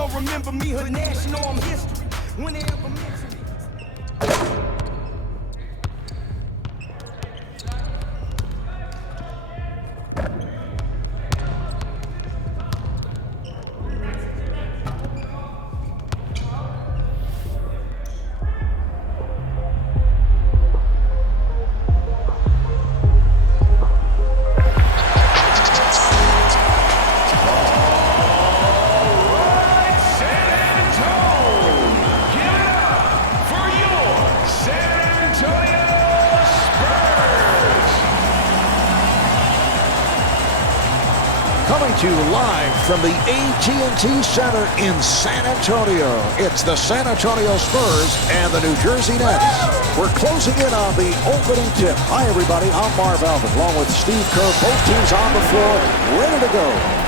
gon' remember me, her national, I'm history. When they ever mention me. Coming to you live from the AT&T Center in San Antonio, it's the San Antonio Spurs and the New Jersey Nets. We're closing in on the opening tip. Hi, everybody. I'm Marv Alvin, along with Steve Kerr. Both teams on the floor, ready to go.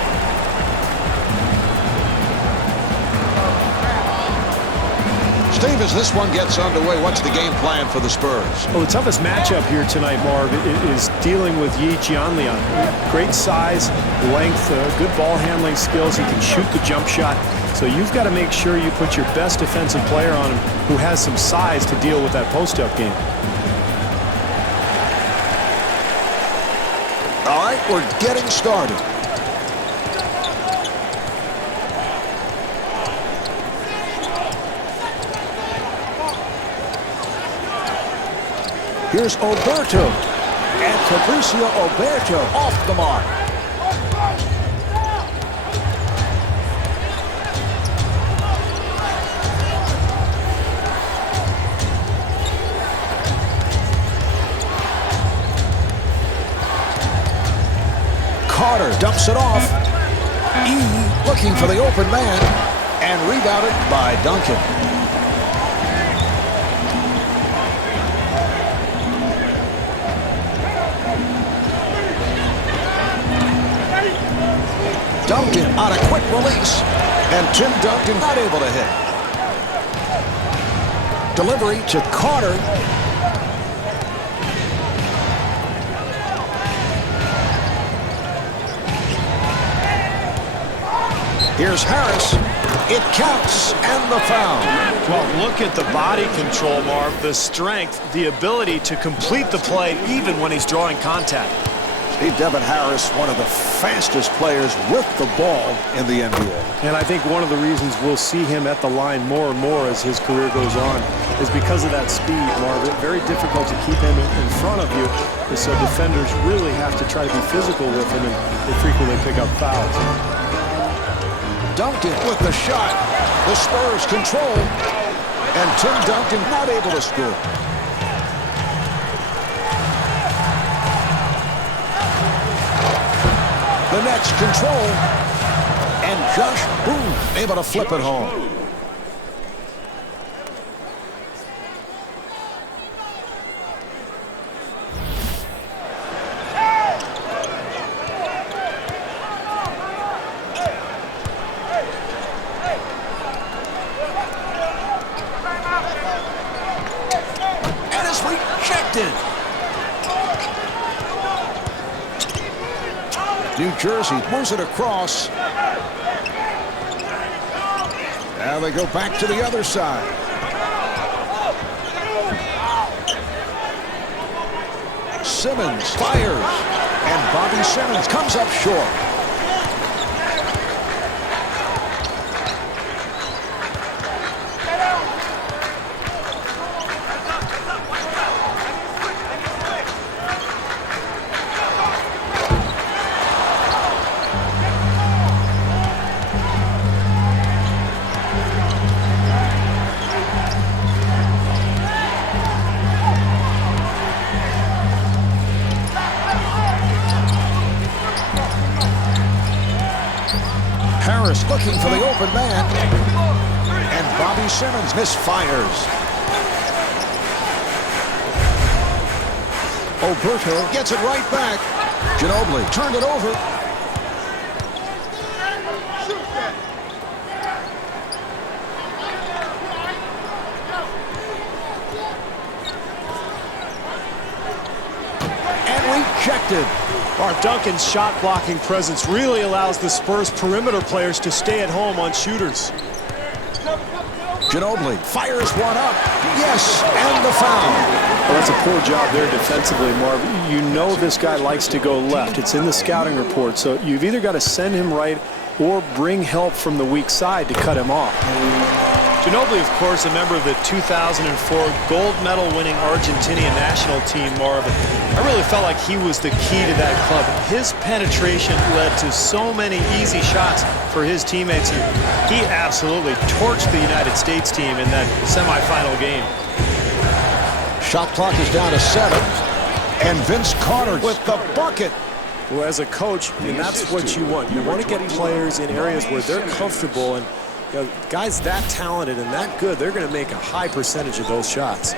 Steve, as this one gets underway, what's the game plan for the Spurs? Well, the toughest matchup here tonight, Marv, is dealing with Yi Jianlian. Great size, length, good ball handling skills. He can shoot the jump shot. So you've got to make sure you put your best defensive player on him who has some size to deal with that post-up game. All right, we're getting started. Here's Oberto, and Fabricio Oberto off the mark. Carter dumps it off. E looking for the open man, and rebounded by Duncan. Duncan on a quick release, and Tim Duncan not able to hit. Delivery to Carter. Here's Harris. It counts, and the foul. Well, look at the body control, Marv, the strength, the ability to complete the play even when he's drawing contact. Devin Harris, one of the fastest players with the ball in the NBA. And I think one of the reasons we'll see him at the line more and more as his career goes on is because of that speed, Marvin. Very difficult to keep him in front of you, and so defenders really have to try to be physical with him, and they frequently pick up fouls. Duncan with the shot. The Spurs control, and Tim Duncan not able to score. The Nets control, and Josh Boone able to flip it home. And it's rejected. New Jersey moves it across. Now they go back to the other side. Simmons fires, and Bobby Simmons comes up short. Harris looking for the open man, and Bobby Simmons misfires. Oberto gets it right back. Ginobili turned it over. And rejected. Marv, Duncan's shot-blocking presence really allows the Spurs perimeter players to stay at home on shooters. Ginobili fires one up. Yes, and the foul. Well, that's a poor job there defensively, Marv. You know this guy likes to go left. It's in the scouting report, so you've either got to send him right or bring help from the weak side to cut him off. Ginobili, of course, a member of the 2004 gold medal winning Argentinian national team, Marv. I really felt like he was the key to that club. His penetration led to so many easy shots for his teammates. He absolutely torched the United States team in that semifinal game. Shot clock is down to 7. And Vince Carter with the bucket. Well, as a coach, and that's what you want. You want to get players in areas where they're comfortable, and you know, guys that talented and that good, they're going to make a high percentage of those shots.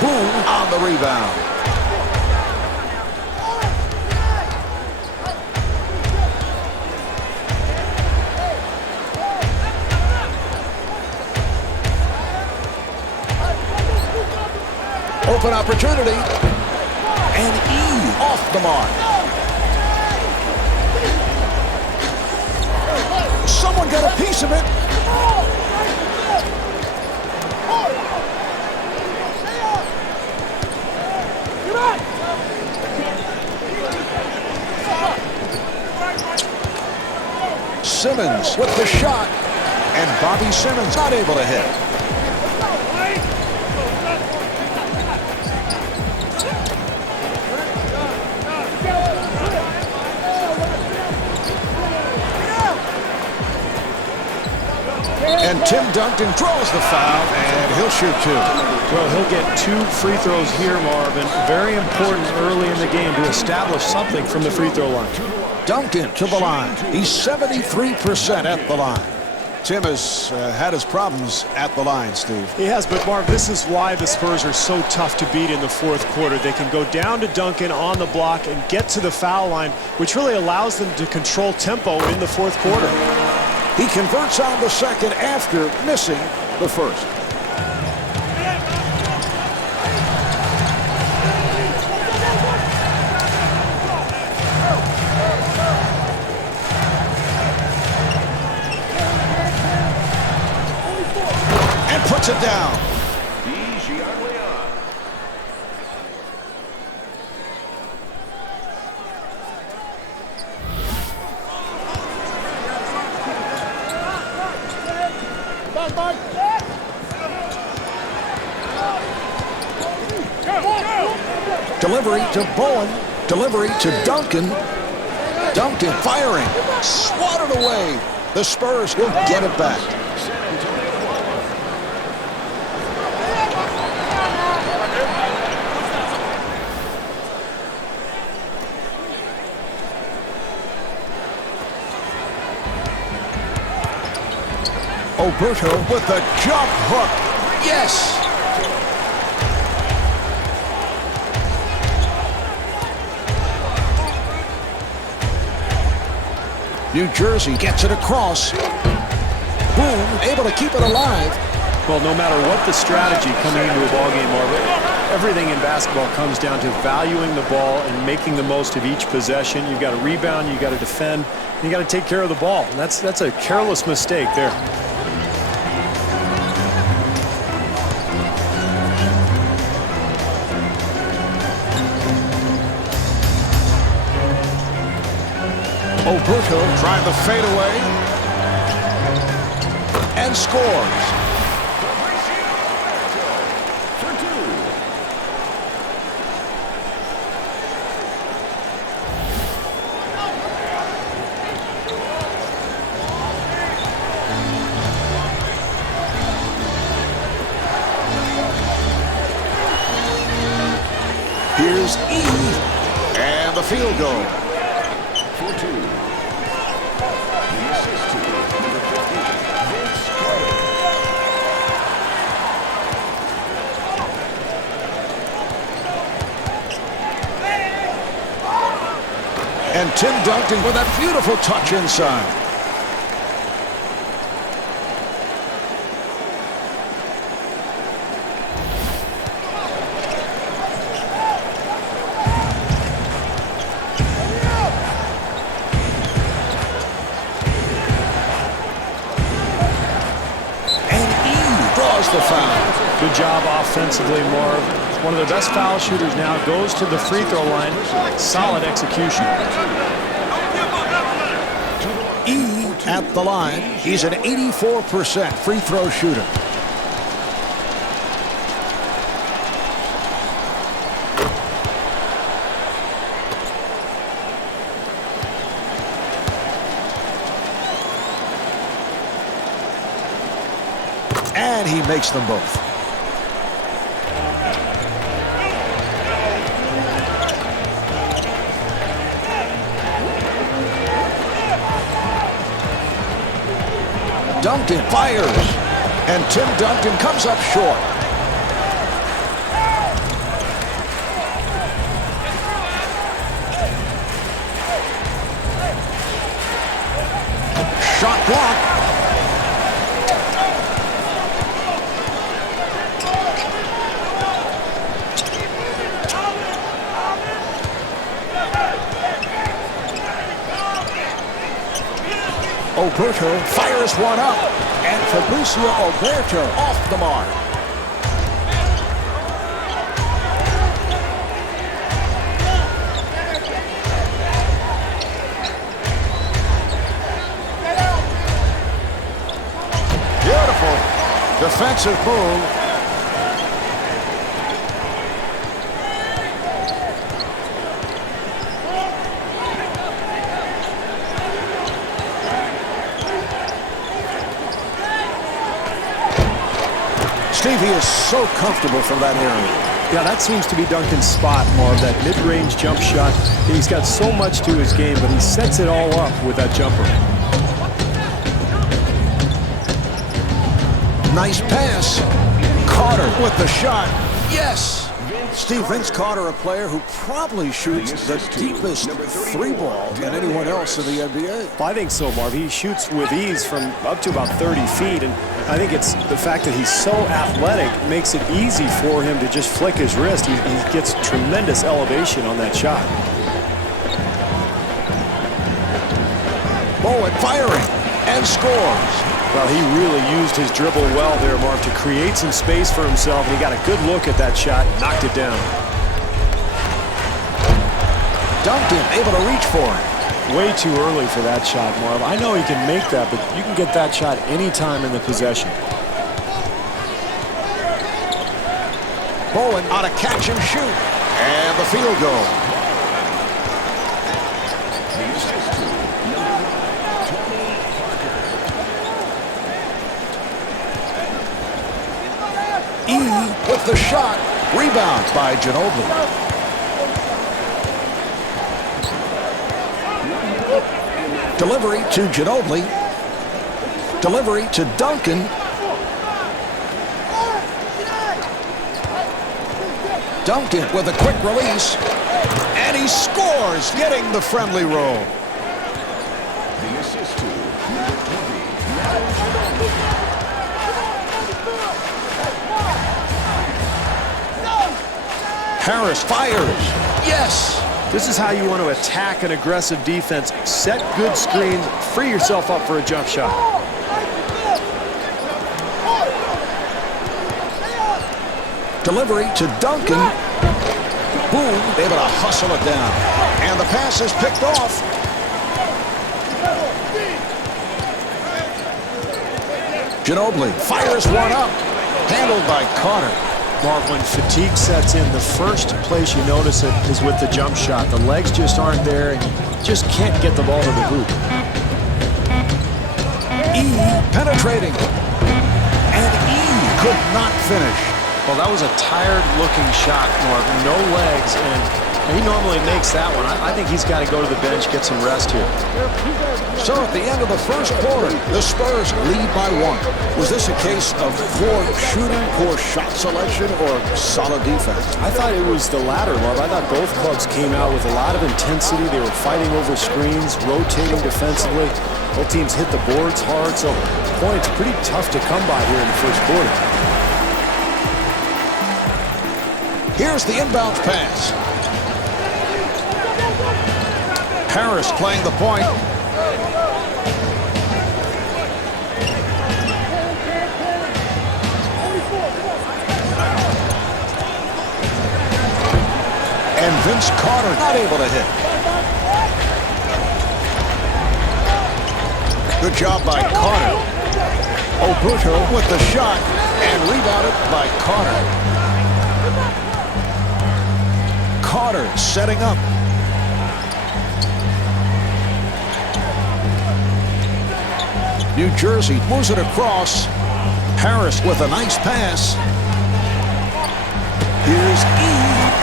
Boom on the rebound. Open opportunity, and E off the mark. Someone got a piece of it. Simmons with the shot, and Bobby Simmons not able to hit. And Tim Duncan draws the foul, and he'll shoot 2. Well, he'll get 2 free throws here, Marvin. Very important early in the game to establish something from the free throw line. Duncan to the line. He's 73% at the line. Tim has had his problems at the line, Steve. He has, but Marv, this is why the Spurs are so tough to beat in the fourth quarter. They can go down to Duncan on the block and get to the foul line, which really allows them to control tempo in the fourth quarter. He converts on the second after missing the first. And puts it down. Delivery to Bowen. Delivery to Duncan. Duncan firing. Swatted away. The Spurs will get it back. Oberto with the jump hook. Yes! New Jersey gets it across. Boom, able to keep it alive. Well, no matter what the strategy coming into a ballgame, Marvin, everything in basketball comes down to valuing the ball and making the most of each possession. You've got to rebound, you've got to defend, and you've got to take care of the ball. And that's a careless mistake there. Oberto trying the fadeaway and scores. Here's E and the field goal. And Tim Duncan with that beautiful touch inside. The foul. Good job offensively, Marv. One of their best foul shooters now goes to the free throw line. Solid execution. E at the line. He's an 84% free throw shooter. And he makes them both. Duncan fires. And Tim Duncan comes up short. Shot blocked. Oberto fires one up, and Fabricio Oberto off the mark. Beautiful defensive move. Stevie is so comfortable from that area. Yeah, that seems to be Duncan's spot, Marv, that mid-range jump shot. He's got so much to his game, but he sets it all up with that jumper. Nice pass. Carter with the shot. Yes! Steve, Vince Carter, a player who probably shoots the deepest three ball than anyone else in the NBA. Well, I think so, Marv. He shoots with ease from up to about 30 feet, and I think it's the fact that he's so athletic makes it easy for him to just flick his wrist. He gets tremendous elevation on that shot. Bowen firing and scores. Well, he really used his dribble well there, Marv, to create some space for himself, and he got a good look at that shot and knocked it down. Duncan able to reach for it. Way too early for that shot, Marv. I know he can make that, but you can get that shot anytime in the possession. Bowen on a catch and shoot. And the field goal. E with the shot. Rebound by Ginobili. Delivery to Ginobili. Delivery to Duncan. Duncan with a quick release. And he scores, getting the friendly roll. The assist to Harris fires. Yes! This is how you want to attack an aggressive defense. Set good screens, free yourself up for a jump shot. Delivery to Duncan. Boom, able to hustle it down. And the pass is picked off. Ginobili fires one up. Handled by Carter. Marv, when fatigue sets in, the first place you notice it is with the jump shot. The legs just aren't there, and you just can't get the ball to the hoop. E penetrating. And E could not finish. Well, that was a tired-looking shot, Marv. No legs, and He normally makes that one. I think he's got to go to the bench, get some rest here. So at the end of the first quarter, the Spurs lead by 1. Was this a case of poor shooting, poor shot selection, or solid defense? I thought it was the latter, Marv. I thought both clubs came out with a lot of intensity. They were fighting over screens, rotating defensively. Both teams hit the boards hard, so points pretty tough to come by here in the first quarter. Here's the inbound pass. Harris playing the point. And Vince Carter not able to hit. Good job by Carter. Obuto with the shot and rebounded by Carter. Carter setting up. New Jersey moves it across. Harris with a nice pass. Here's E.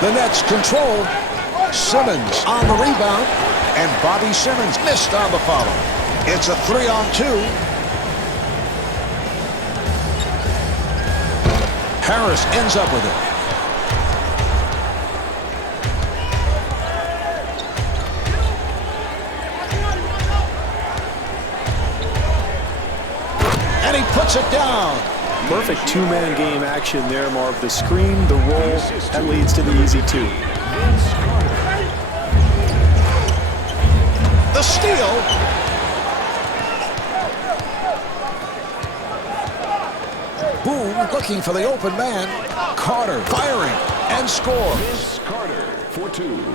The Nets control. Simmons on the rebound. And Bobby Simmons missed on the follow. It's a 3-on-2. Harris ends up with it. And he puts it down. Perfect two-man game action there, Marv. The screen, the roll, that leads to the easy 2. The steal. Boone looking for the open man. Carter firing and scores. Carter for 2.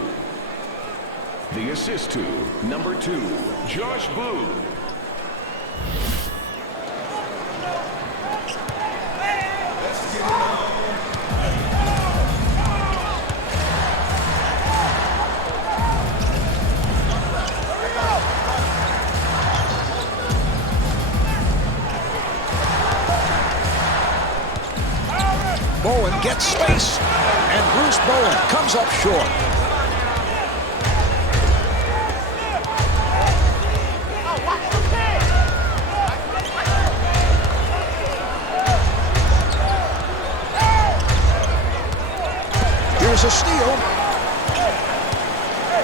The assist to number 2, Josh Boone. Bowen gets space, and Bruce Bowen comes up short. Here's a steal.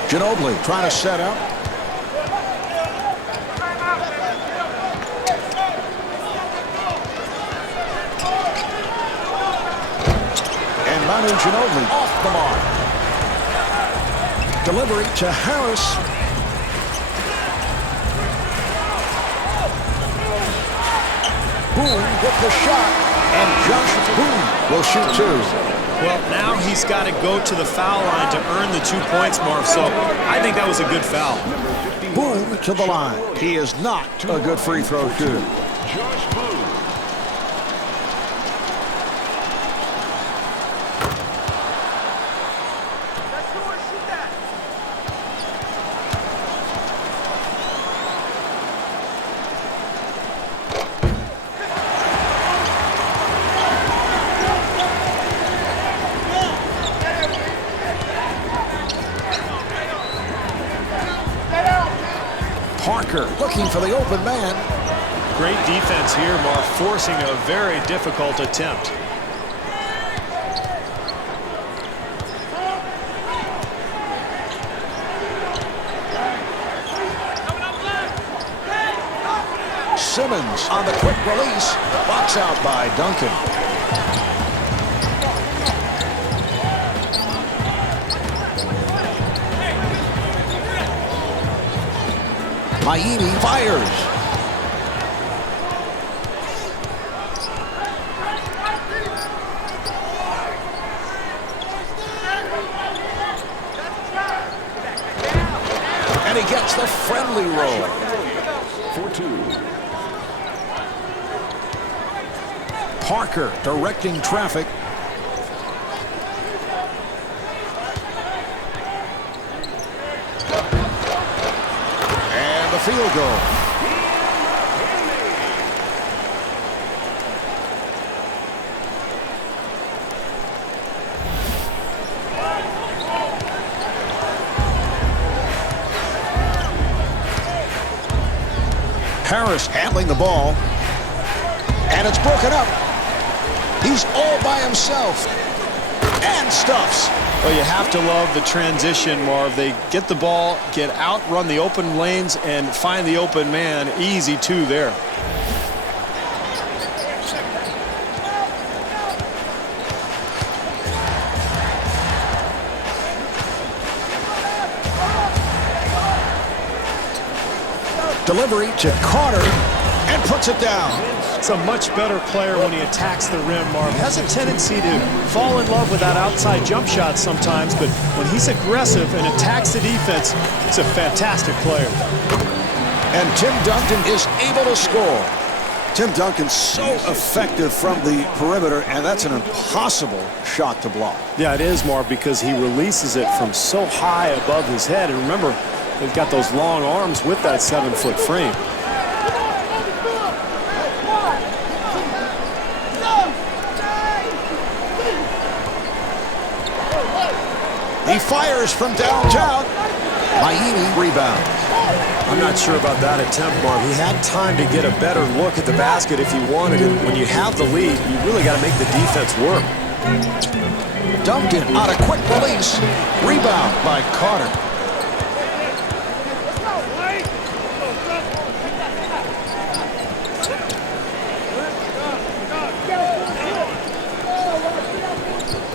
Ginobili trying to set up. Manu Ginobili off the mark. Delivery to Harris. Boone with the shot. And Josh Boone will shoot 2. Well, now he's got to go to the foul line to earn the 2 points, Marv. So I think that was a good foul. Boone to the line. He is not a good free throw shooter. Josh Boone. Parker looking for the open man. Great defense here, Marv, forcing a very difficult attempt. Simmons on the quick release. Box out by Duncan. Maini fires. And he gets the friendly roll. For 2. Parker directing traffic. field goal. Harris handling the ball. And it's broken up. He's all by himself. And stuffs. Well, you have to love the transition, Marv. They get the ball, get out, run the open lanes, and find the open man. Easy two there. Delivery to Carter, and puts it down. It's a much better player when he attacks the rim, Marv. Has a tendency to fall in love with that outside jump shot sometimes, but when he's aggressive and attacks the defense, it's a fantastic player. And Tim Duncan is able to score. Tim Duncan's so effective from the perimeter, and that's an impossible shot to block. Yeah, it is, Marv, because he releases it from so high above his head. And remember, he's got those long arms with that 7-foot frame. He fires from downtown. Miami rebounds. I'm not sure about that attempt, Marv. He had time to get a better look at the basket if he wanted it. When you have the lead, you really got to make the defense work. Duncan on a quick release. Rebound by Carter.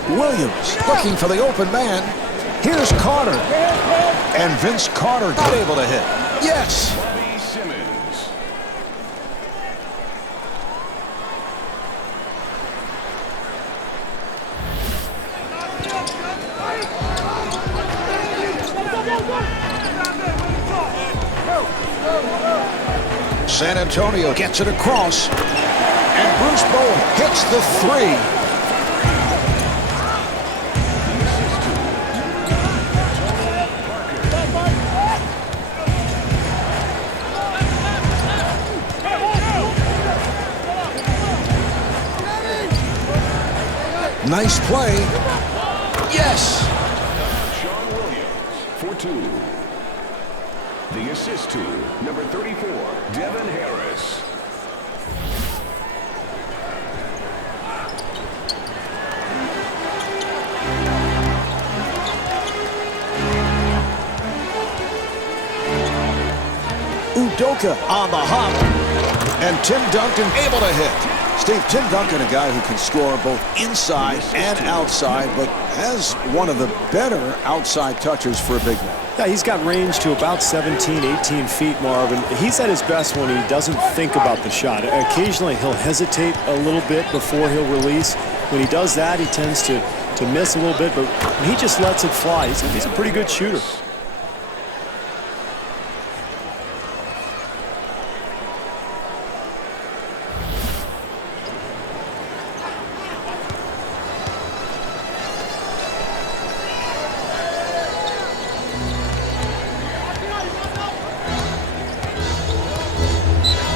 Williams looking for the open man. Here's Carter. And Vince Carter not able to hit. Yes. San Antonio gets it across. And Bruce Bowen hits the three. Nice play. Yes. Sean Williams for two. The assist to number 34, Devin Harris. Udoka on the hop. And Tim Duncan able to hit. Steve, Tim Duncan, a guy who can score both inside and outside, but has one of the better outside touches for a big man. Yeah, he's got range to about 17, 18 feet, Marvin. He's at his best when he doesn't think about the shot. Occasionally, he'll hesitate a little bit before he'll release. When he does that, he tends to miss a little bit, but when he just lets it fly, he's a pretty good shooter.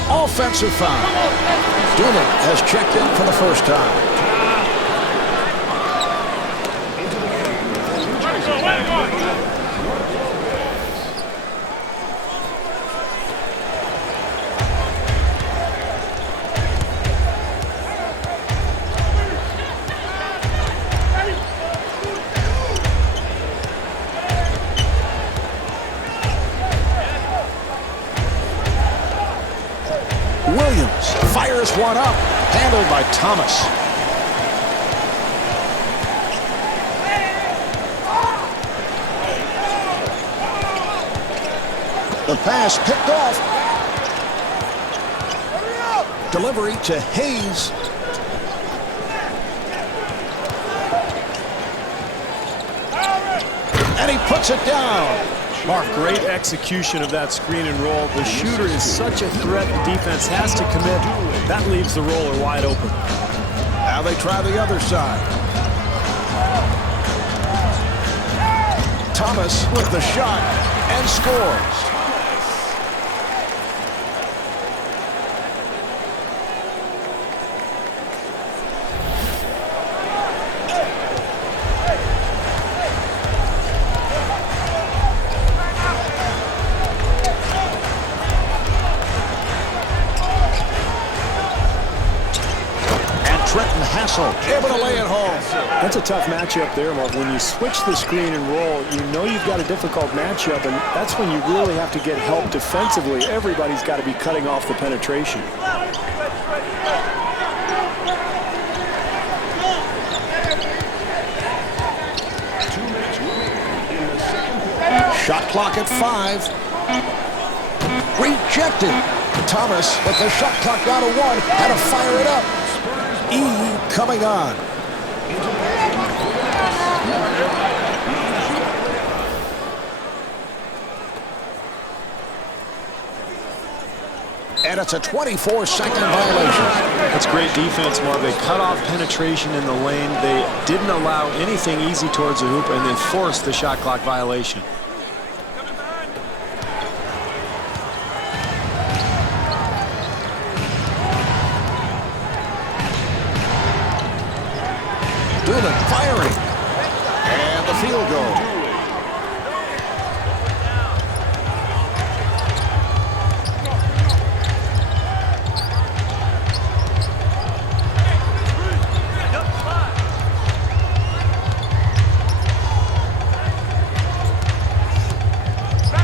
Offensive foul. Doolin has checked in for the first time. Williams fires one up, handled by Thomas. The pass picked off. Delivery to Hayes. And he puts it down. Mark, great execution of that screen and roll. The shooter is such a threat the defense has to commit. That leaves the roller wide open. Now they try the other side. Thomas with the shot and scores. Hassel able to lay it home. That's a tough matchup there, Mark. When you switch the screen and roll, you know you've got a difficult matchup, and that's when you really have to get help defensively. Everybody's got to be cutting off the penetration. Shot clock at 5. Rejected. Thomas, but the shot clock down to 1. Had to fire it up. E coming on. And it's a 24-second violation. That's great defense, Marv. They cut off penetration in the lane. They didn't allow anything easy towards the hoop, and they forced the shot clock violation. Doolin firing. And the field goal.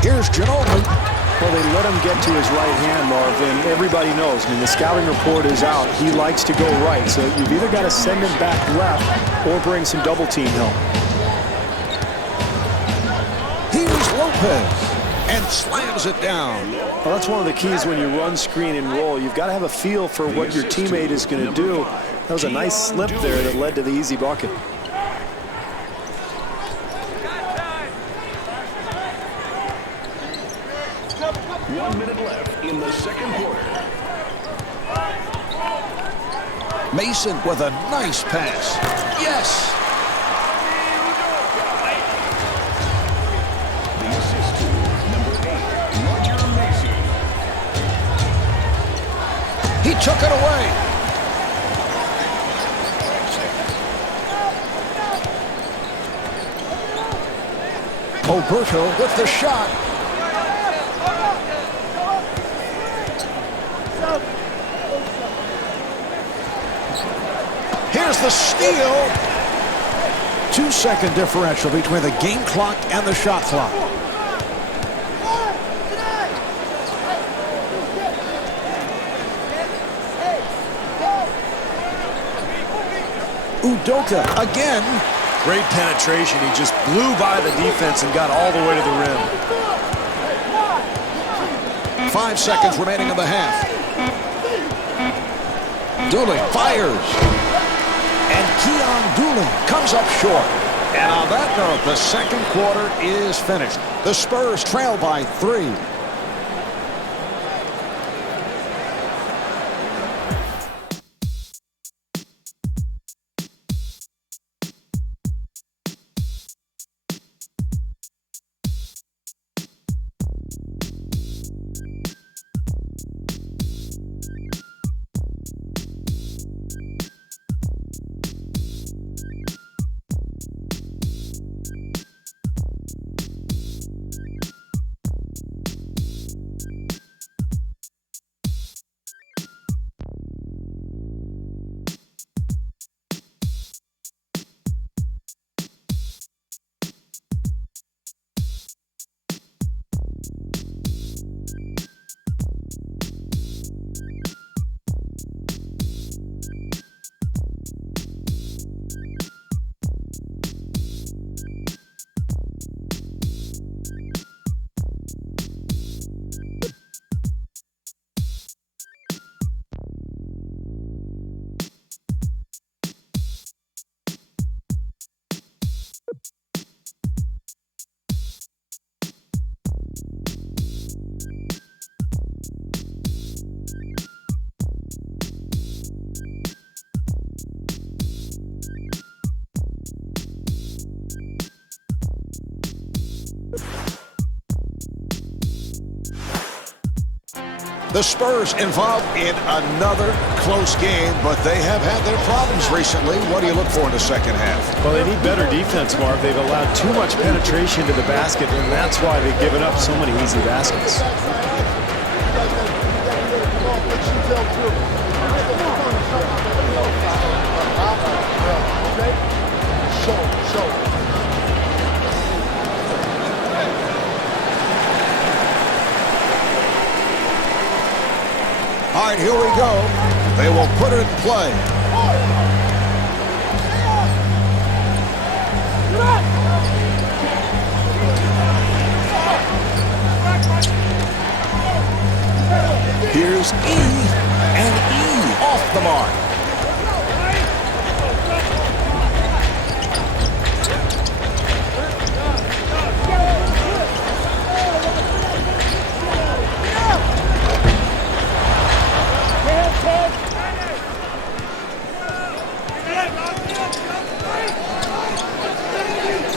Here's Ginobili. Well, they let him get to his right hand, Marv, and everybody knows. I mean, the scouting report is out. He likes to go right, so you've either got to send him back left or bring some double team help. Here's Lopez and slams it down. Well, that's one of the keys when you run screen and roll. You've got to have a feel for what your teammate is going to do. That was a nice slip there that led to the easy bucket. Left in the second quarter. Mason with a nice pass. Yes. The assist to number 8, Roger Mason. He took it away. Oberto with the shot. Here's the steal. 2-second differential between the game clock and the shot clock. Udoka again. Great penetration. He just blew by the defense and got all the way to the rim. 5 seconds remaining in the half. Doolin fires. And Keon Doolin comes up short. And on that note, the second quarter is finished. The Spurs trail by 3. The Spurs involved in another close game, but they have had their problems recently. What do you look for in the second half? Well, they need better defense, Marv. They've allowed too much penetration to the basket, and that's why they've given up so many easy baskets. All right, here we go. They will put it in play. Here's E, and E off the mark.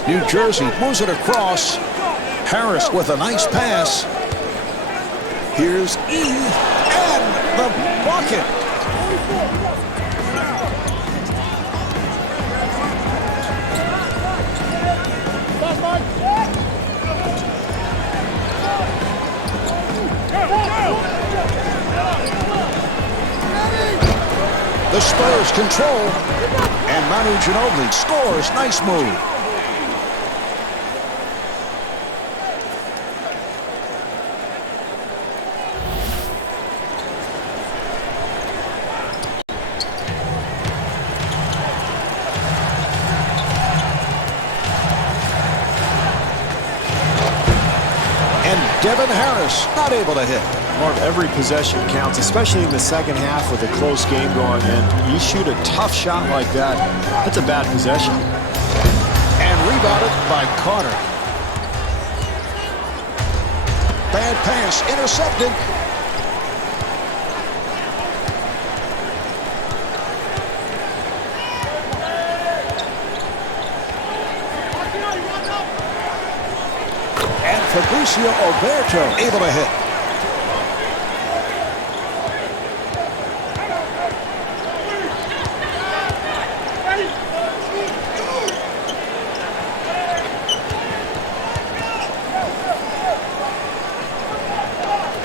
New Jersey moves it across. Harris with a nice pass. Here's E, and the bucket. The Spurs control, and Manu Ginobili scores. Nice move. Devin Harris not able to hit. Marv, every possession counts, especially in the second half with a close game going in. You shoot a tough shot like that, that's a bad possession. And rebounded by Carter. Bad pass, intercepted. Fabricio Alberto able to hit.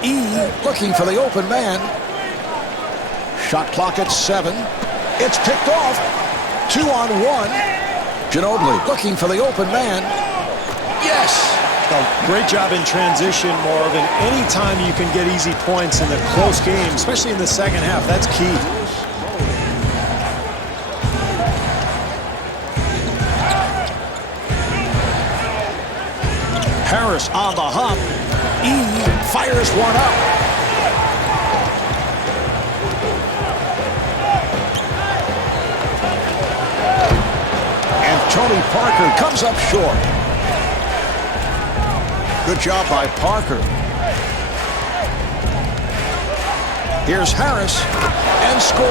E looking for the open man. Shot clock at 7. It's picked off. 2-on-1. Ginobili looking for the open man. Yes! Well, great job in transition, Marvin. Anytime you can get easy points in a close game, especially in the second half, that's key. Harris on the hop. E fires one up. And Tony Parker comes up short. Good job by Parker. Here's Harris, and scores.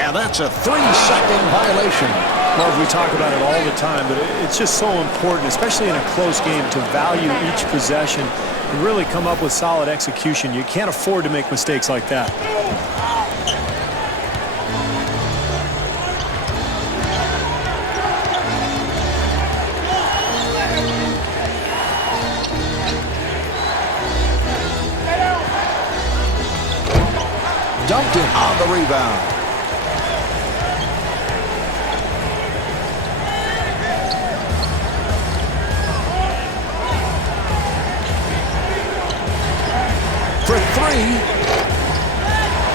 And that's a 3-second violation. Marv, we talk about it all the time, but it's just so important, especially in a close game, to value each possession and really come up with solid execution. You can't afford to make mistakes like that. Dumped it on the rebound. For 3,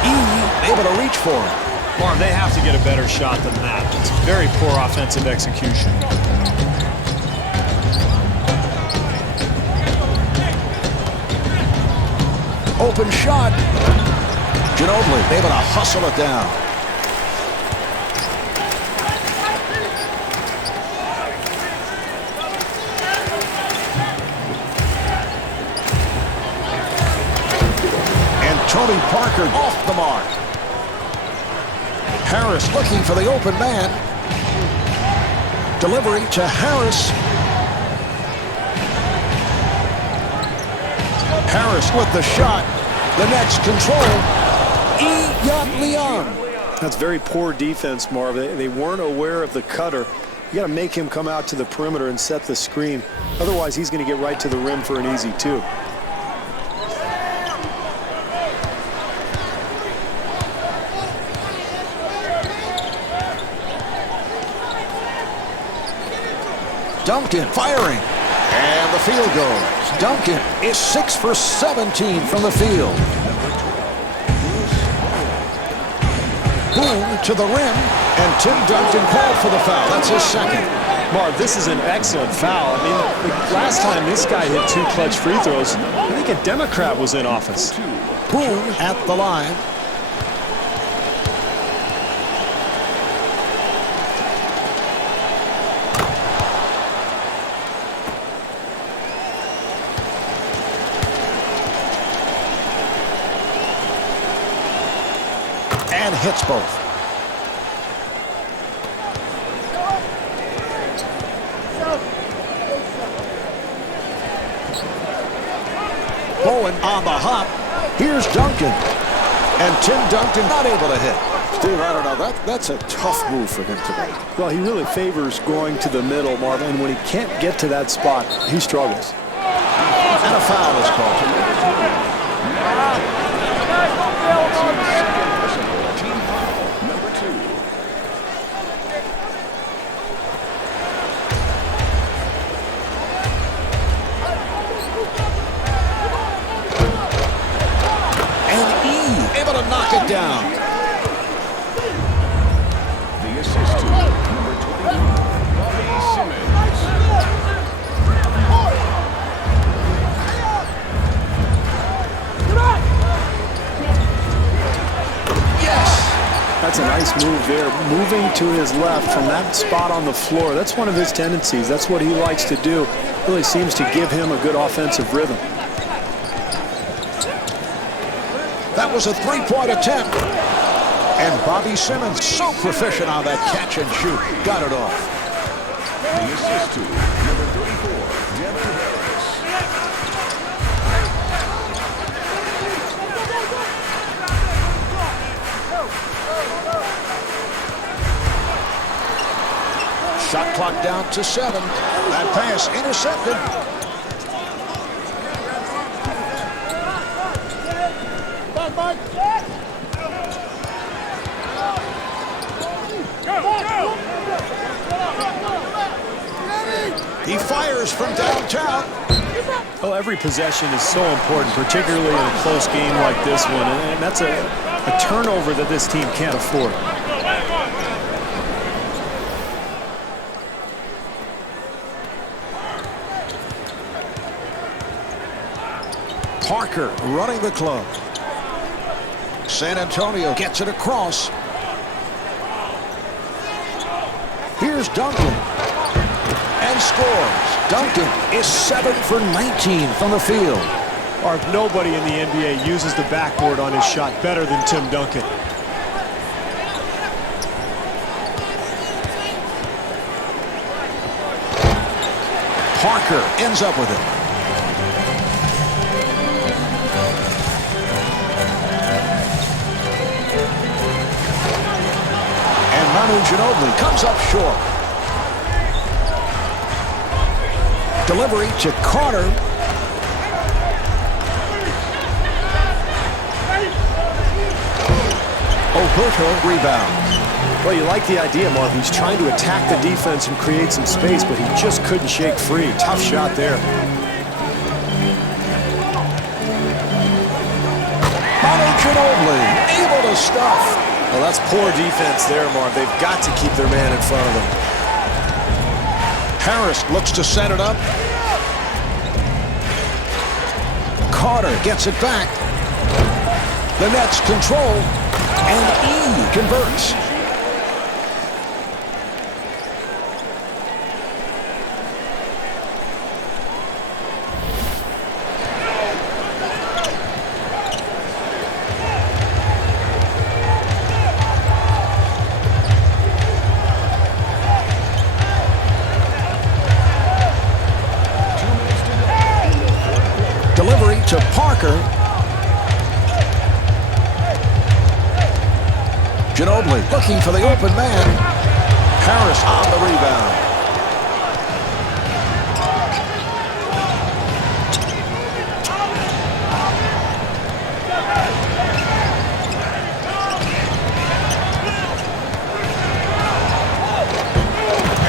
E able to reach for it. Marv, they have to get a better shot than that. It's very poor offensive execution. Open shot. Ginobili able to hustle it down. Tony Parker off the mark. Harris looking for the open man. Delivery to Harris. Harris with the shot. The Nets control. Leon That's very poor defense, Marv. They weren't aware of the cutter. You got to make him come out to the perimeter and set the screen. Otherwise, he's going to get right to the rim for an easy two. Duncan firing. And the field goes. Duncan is 6 for 17 from the field. Boom to the rim, and Tim Duncan called for the foul. That's his second. Marv, this is an excellent foul. I mean, the last time this guy hit 2 clutch free throws, I think a Democrat was in office. Boom at the line. And hits both. Bowen on the hop. Here's Duncan. And Tim Duncan not able to hit. Steve, I don't know. That's a tough move for him to make. Well, he really favors going to the middle, Marv, and when he can't get to that spot, he struggles. And a foul is called. Knock it down. The assist to number 21, Bobby Simmons. Yes. That's a nice move there. Moving to his left from that spot on the floor. That's one of his tendencies. That's what he likes to do. Really seems to give him a good offensive rhythm. That was a three-point attempt. And Bobby Simmons, so proficient on that catch and shoot. Got it off. The assist to number 34, Devin Harris. Shot clock down to 7. That pass intercepted. He fires from downtown. Well, every possession is so important, particularly in a close game like this one, and that's a turnover that this team can't afford. Parker running the club. San Antonio gets it across. Here's Duncan. And scores. Duncan is 7 for 19 from the field. Marv, nobody in the NBA uses the backboard on his shot better than Tim Duncan. Parker ends up with it. And Manu Ginobili comes up short. Delivery to Carter. Oberto rebounds. Well, you like the idea, Marv. He's trying to attack the defense and create some space, but he just couldn't shake free. Tough shot there. Manu Ginobili able to stuff. Well, that's poor defense there, Marv. They've got to keep their man in front of them. Harris looks to set it up. Carter gets it back. The Nets control, and E converts. Delivery to Parker. Ginobili looking for the open man. Harris on the rebound.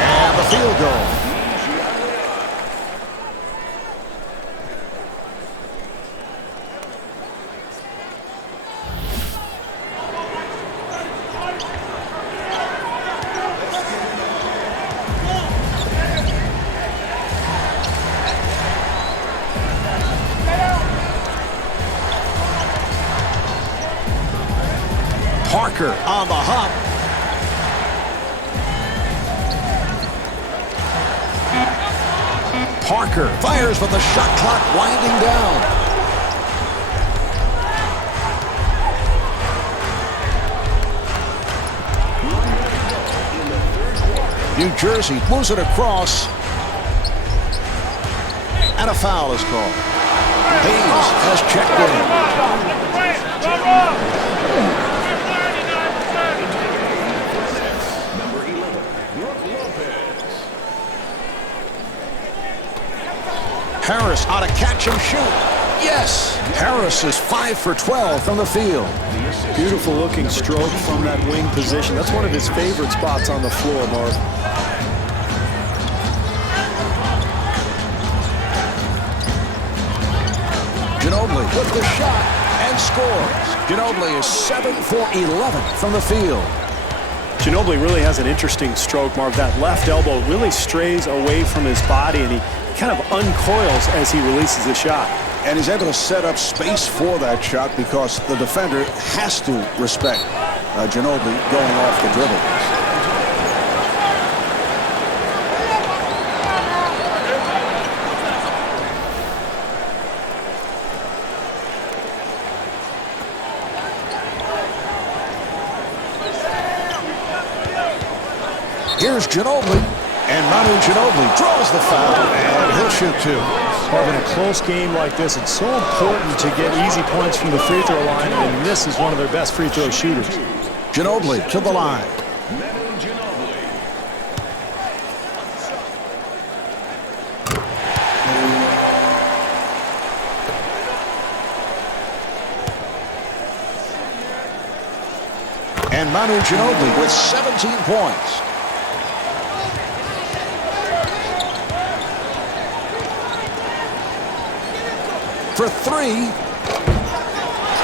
And the field goal. Parker on the hop. Parker fires with the shot clock winding down. New Jersey moves it across. And a foul is called. Hayes has checked in. Harris on a catch and shoot. Yes! Harris is 5 for 12 from the field. Beautiful looking stroke from that wing position. That's one of his favorite spots on the floor, Marv. Ginobili with the shot and scores. Ginobili is 7 for 11 from the field. Ginobili really has an interesting stroke, Marv. That left elbow really strays away from his body, and he kind of uncoils as he releases the shot. And he's able to set up space for that shot because the defender has to respect Ginobili going off the dribble. Here's Ginobili, and Manu Ginobili draws the foul, and he'll shoot two. Well, in a close game like this, it's so important to get easy points from the free throw line, and this is one of their best free throw shooters. Ginobili to the line. And Manu Ginobili with 17 points. For three.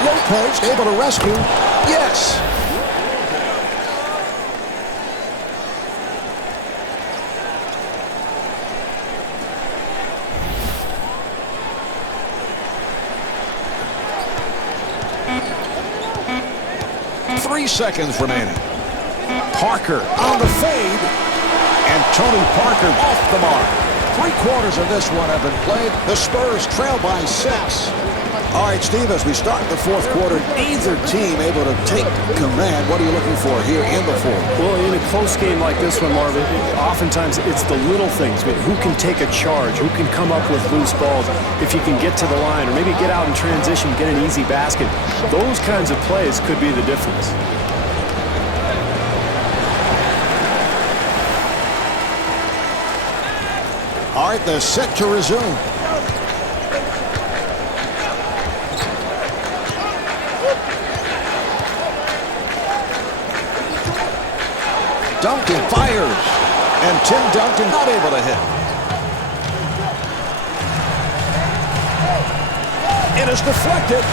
Lopez able to rescue. Yes. Three seconds remaining. Parker on the fade. And Tony Parker off the mark. 3/4 of this one have been played. The Spurs trail by 6. All right, Steve, as we start the fourth quarter, neither team able to take command. What are you looking for here in the fourth? Well, in a close game like this one, Marvin, oftentimes it's the little things. Who can take a charge? Who can come up with loose balls? If you can get to the line or maybe get out in transition, get an easy basket. Those kinds of plays could be the difference. All right, they're set to resume. Duncan fires, and Tim Duncan not able to hit. It is deflected.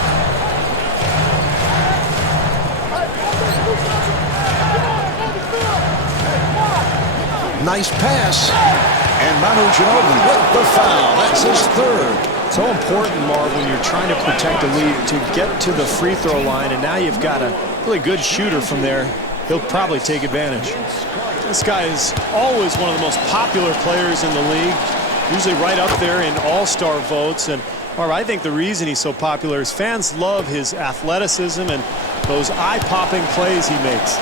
Nice pass. And Manu Ginobili with the foul. That's his third. So important, Marv, when you're trying to protect a lead to get to the free throw line, and now you've got a really good shooter from there. He'll probably take advantage. This guy is always one of the most popular players in the league, usually right up there in all-star votes. And Marv, I think the reason he's so popular is fans love his athleticism and those eye-popping plays he makes.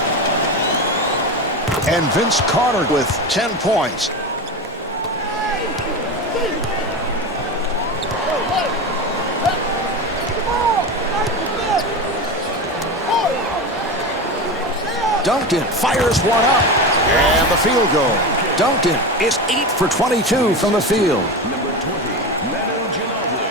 And Vince Carter with 10 points. Duncan fires one up. And the field goal. Duncan is 8 for 22 from the field. Number 20, Manu Ginobili.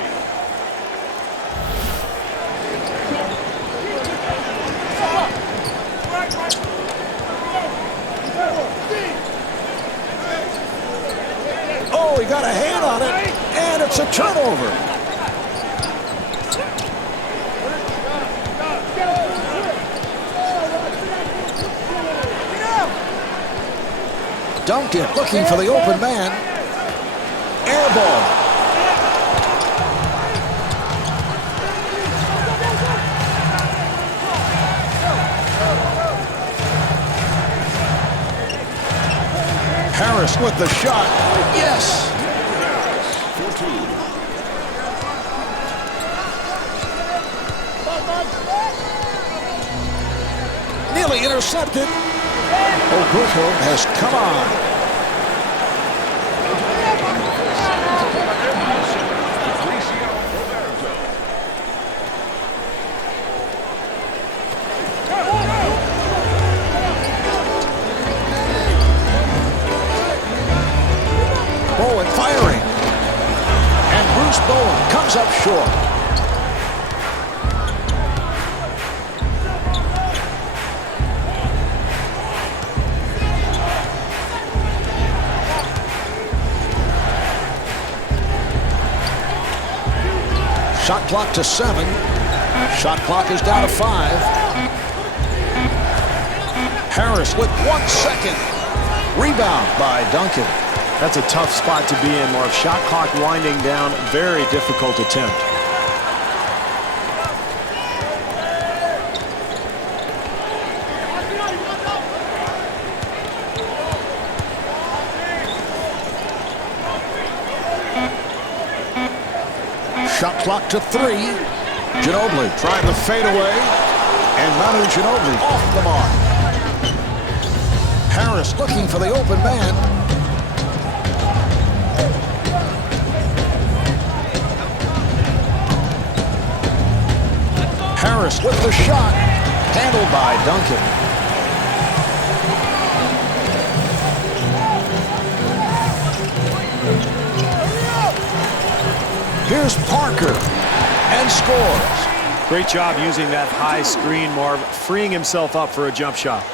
Oh, he got a hand on it, and it's a turnover. Duncan looking for the open man. Air ball. Harris with the shot. Yes. For two. Nearly intercepted. Oberto has come on. Bowen firing. And Bruce Bowen comes up short. Shot clock to 7. Shot clock is down to 5. Harris with 1 second. Rebound by Duncan. That's a tough spot to be in, Marv. Shot clock winding down. Very difficult attempt. Shot clock to 3. Ginobili trying to fade away. And Manu Ginobili off the mark. Harris looking for the open man. Harris with the shot. Handled by Duncan. Here's Parker, and scores. Great job using that high screen, Marv, freeing himself up for a jump shot.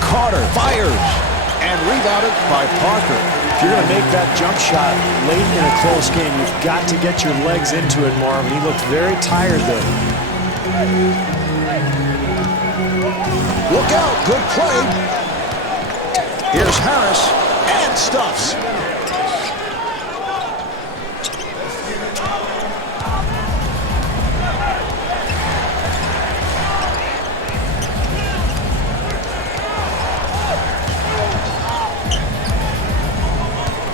Carter fires, and rebounded by Parker. If you're going to make that jump shot late in a close game, you've got to get your legs into it, Marv. He looked very tired there. Look out, good play. Here's Harris, and stuffs.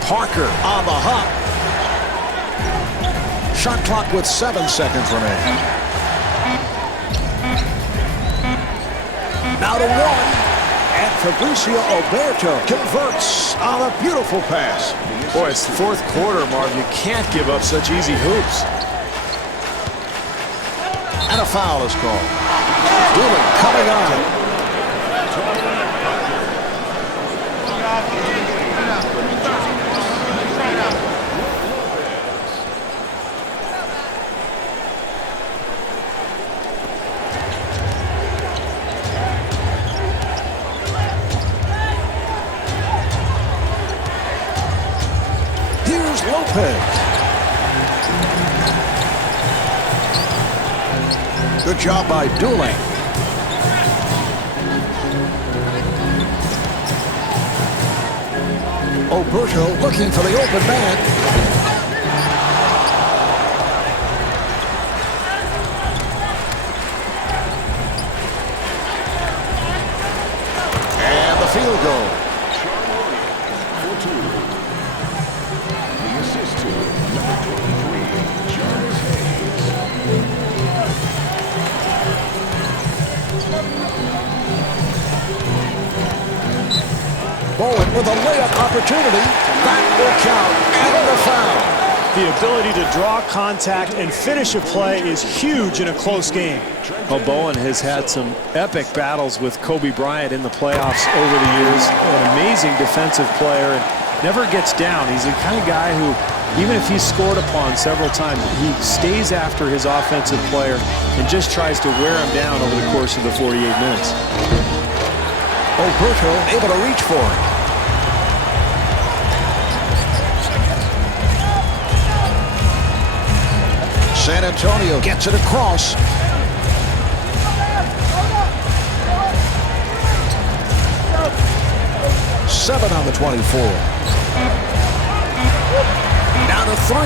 Parker on the hop. Shot clock with 7 seconds remaining. Now to 1. And Fabricio Oberto converts on a beautiful pass. Boy, it's the fourth quarter, Marv. You can't give up such easy hoops. And a foul is called. Dillon coming on. Good job by Dooling. Oberto looking for the open man. And the field goal. with a layup opportunity. That will count, and the foul. The ability to draw contact and finish a play is huge in a close game. Well, Bowen has had some epic battles with Kobe Bryant in the playoffs over the years. An amazing defensive player and never gets down. He's the kind of guy who, even if he's scored upon several times, he stays after his offensive player and just tries to wear him down over the course of the 48 minutes. Alberto able to reach for it. San Antonio gets it across. Seven on the 24. Down to 3.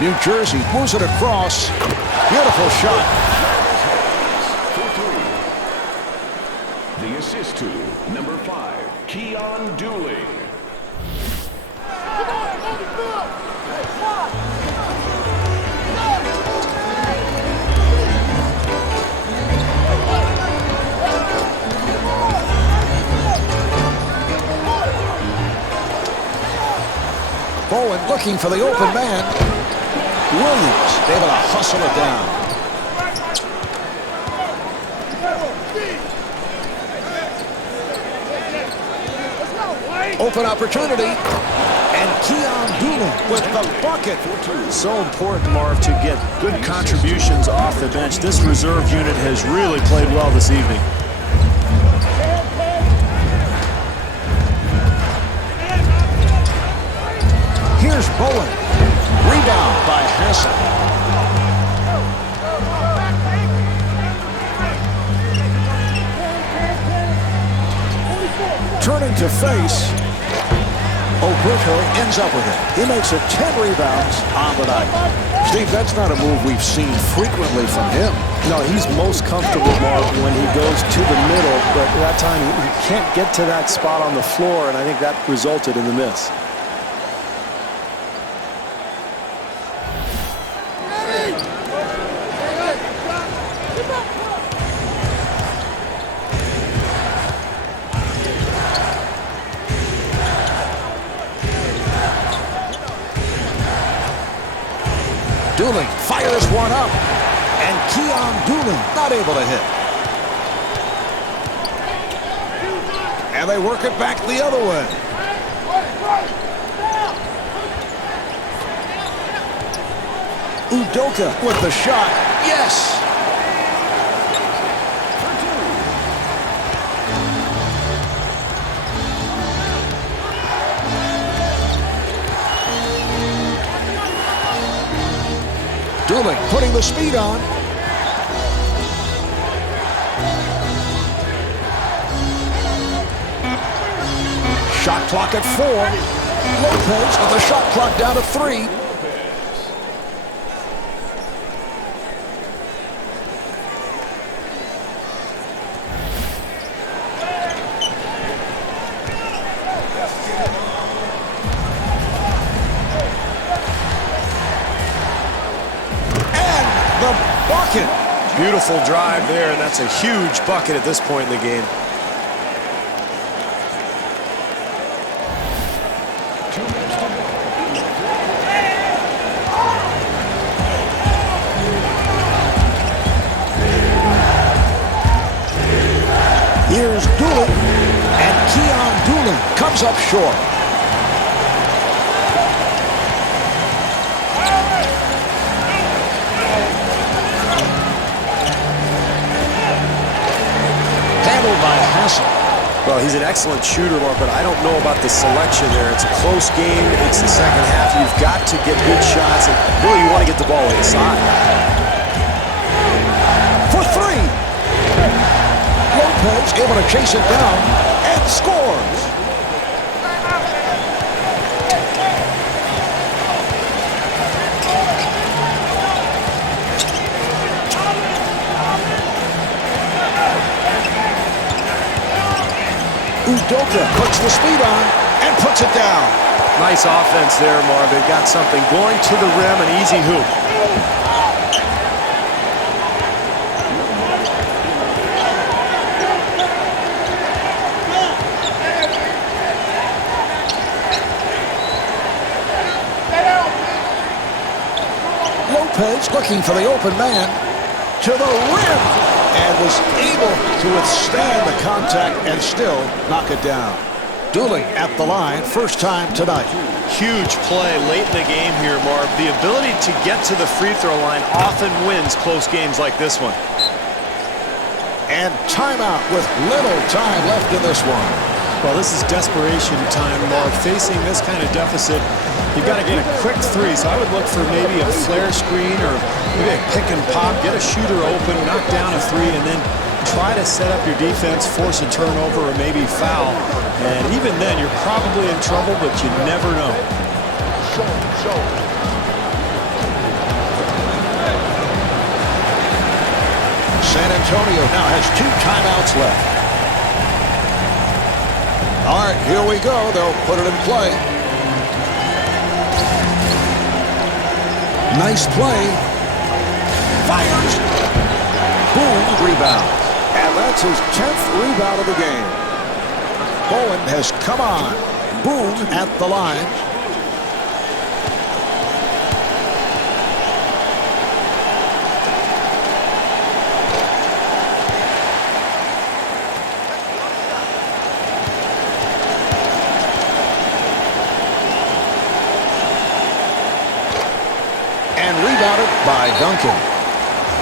New Jersey moves it across. Beautiful shot. The assist to number 5, Keon Dooling. Bowen looking for the open man. Williams able to hustle it down. Open opportunity, and Keon Dooling with the bucket. So important, Marv, to get good contributions off the bench. This reserve unit has really played well this evening. Here's Bowen. Rebound by Hassan. Turning to face. Alberto ends up with it. He makes it 10 rebounds on the night. Steve, that's not a move we've seen frequently from him. No, he's most comfortable, Marv, when he goes to the middle, but that time he can't get to that spot on the floor, and I think that resulted in the miss. Dooling fires one up, and Keon Dooling not able to hit. And they work it back the other way. Udoka with the shot. Yes! Dooling putting the speed on. Shot clock at 4. Lopez with the shot clock down to 3. Bucket. Beautiful drive there, and that's a huge bucket at this point in the game. Here's Dooling, and Keon Dooling comes up short. By Hassan. Well, he's an excellent shooter, Mark, but I don't know about the selection there. It's a close game. It's the second half. You've got to get good shots, and really you want to get the ball inside. For 3. Lopez able to chase it down and scores. Udoka puts the speed on and puts it down. Nice offense there, Marv. They've got something going to the rim, an easy hoop. Lopez looking for the open man to the rim and was able to withstand the contact and still knock it down. Dooling at the line, first time tonight. Huge play late in the game here, Marv. The ability to get to the free throw line often wins close games like this one. And timeout with little time left in this one. Well, this is desperation time, Marv. Facing this kind of deficit, you've got to get a quick three. So I would look for maybe a flare screen or maybe a pick and pop, get a shooter open, knock down a three, and then try to set up your defense, force a turnover or maybe foul. And even then, you're probably in trouble, but you never know. San Antonio now has 2 timeouts left. All right, here we go. They'll put it in play. Nice play. Fires. Boom, rebound. And that's his 10th rebound of the game. Bowen has come on. Boom at the line. And rebounded by Duncan.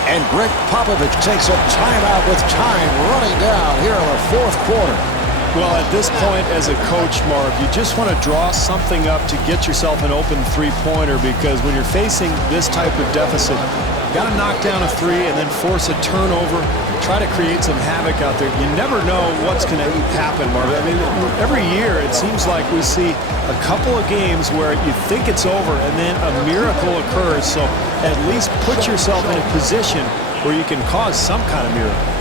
And Greg Popovich takes a timeout with time running down here in the 4th quarter. Well, at this point as a coach, Marv, you just want to draw something up to get yourself an open three-pointer, because when you're facing this type of deficit, you got to knock down a three and then force a turnover, try to create some havoc out there. You never know what's going to happen, Marv. I mean, every year it seems like we see a couple of games where you think it's over and then a miracle occurs. So at least put yourself in a position where you can cause some kind of miracle.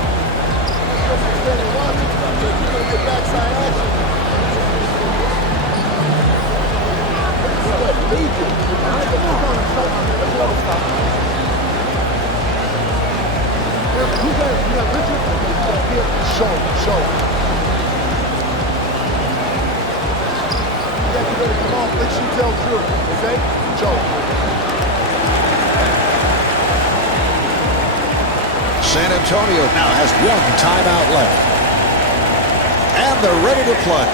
Show. Come on, let you tell through, okay? Joe. San Antonio now has 1 timeout left. And they're ready to play.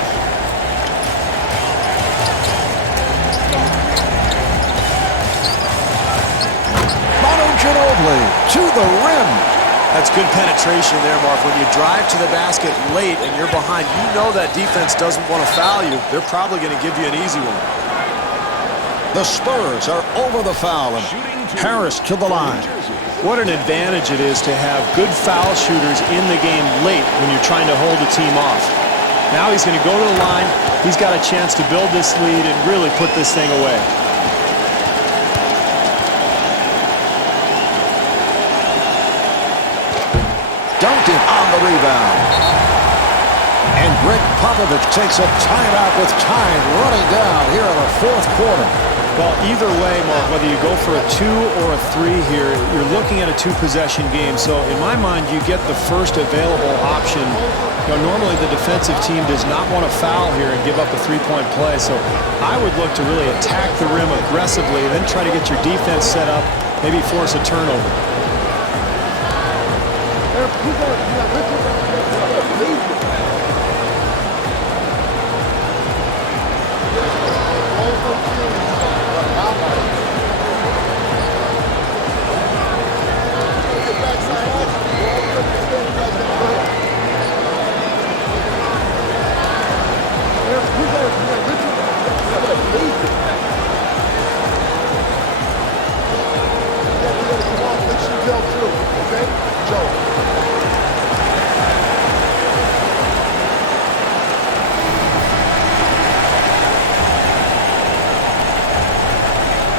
Ginobili to the rim. That's good penetration there, Mark. When you drive to the basket late and you're behind, you know that defense doesn't want to foul you. They're probably going to give you an easy one. The Spurs are over the foul, and Harris to the line. What an advantage it is to have good foul shooters in the game late when you're trying to hold a team off. Now he's going to go to the line. He's got a chance to build this lead and really put this thing away. Dunked it on the rebound. And Greg Popovich takes a timeout with time running down here in the 4th quarter. Well, either way, Mark, whether you go for a 2 or a 3 here, you're looking at a 2-possession game. So in my mind, you get the first available option. You know, normally the defensive team does not want to foul here and give up a 3-point play. So I would look to really attack the rim aggressively, then try to get your defense set up, maybe force a turnover.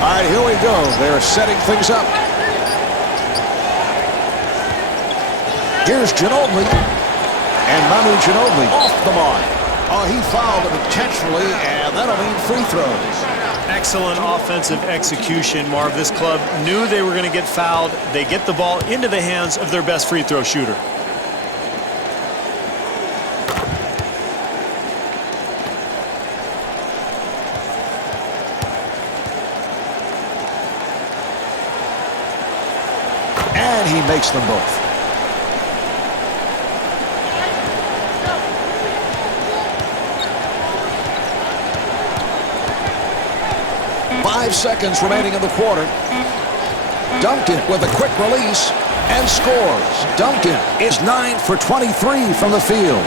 All right, here we go. They're setting things up. Here's Ginobili. And Manu Ginobili off the mark. Oh, he fouled him intentionally, and that'll mean free throws. Excellent offensive execution, Marv. This club knew they were going to get fouled. They get the ball into the hands of their best free throw shooter. And he makes them both. Five seconds remaining in the quarter. Duncan with a quick release and scores. Duncan is 9 for 23 from the field.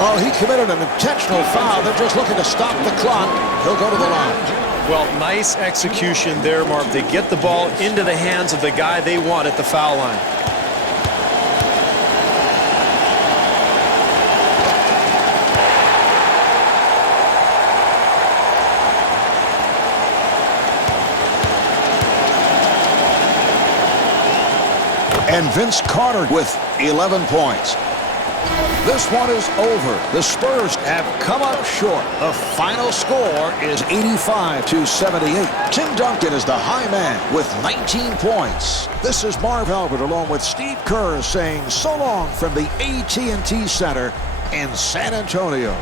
Oh, he committed an intentional foul. They're just looking to stop the clock. He'll go to the line. Well, nice execution there, Marv. They get the ball into the hands of the guy they want at the foul line. And Vince Carter with 11 points. This one is over. The Spurs have come up short. The final score is 85-78. Tim Duncan is the high man with 19 points. This is Marv Albert along with Steve Kerr saying so long from the AT&T Center in San Antonio.